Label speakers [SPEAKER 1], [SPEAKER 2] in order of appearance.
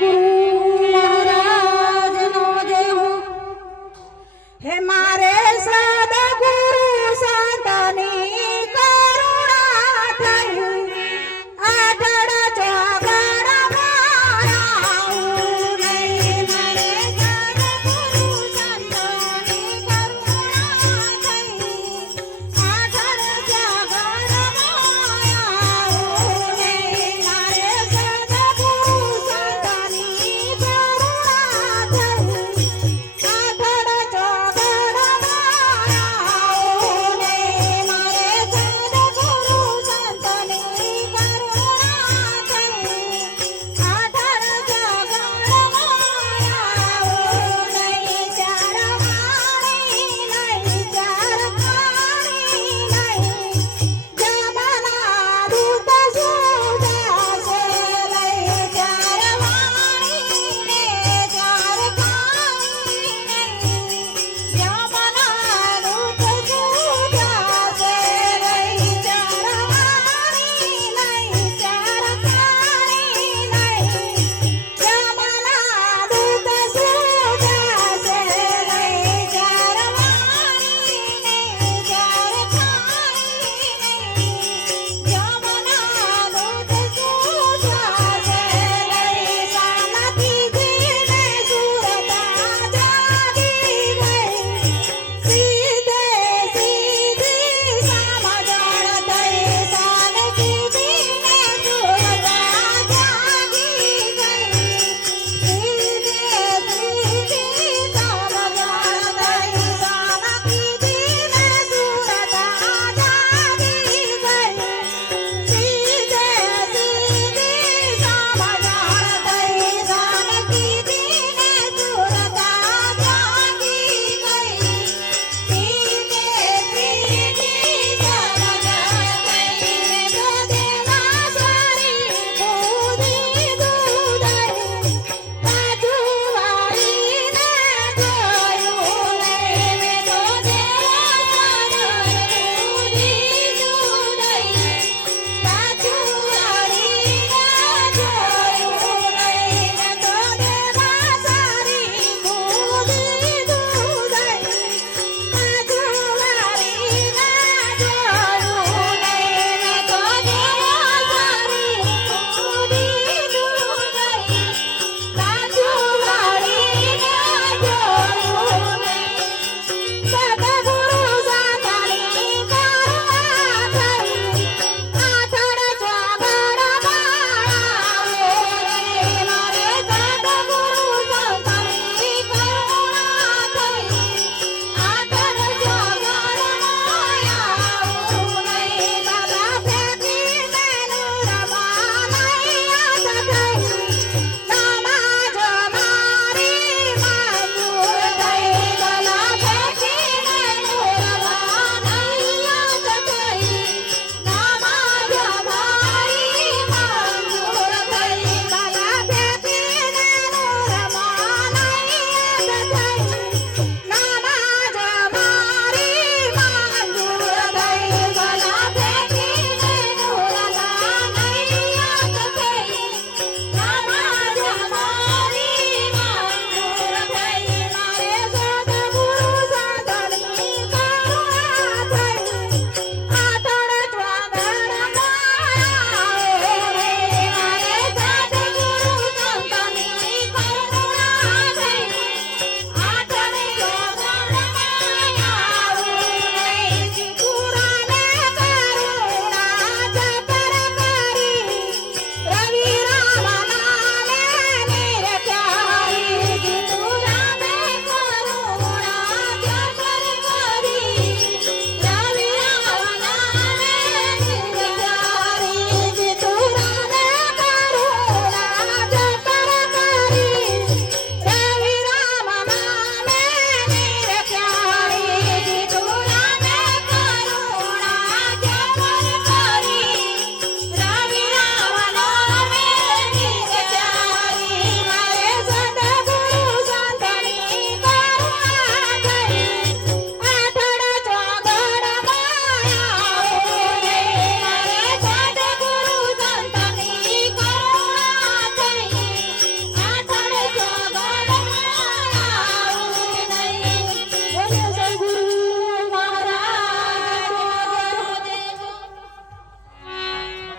[SPEAKER 1] ગુરુ મહારાજ નો દેવ હે મારે Sunday.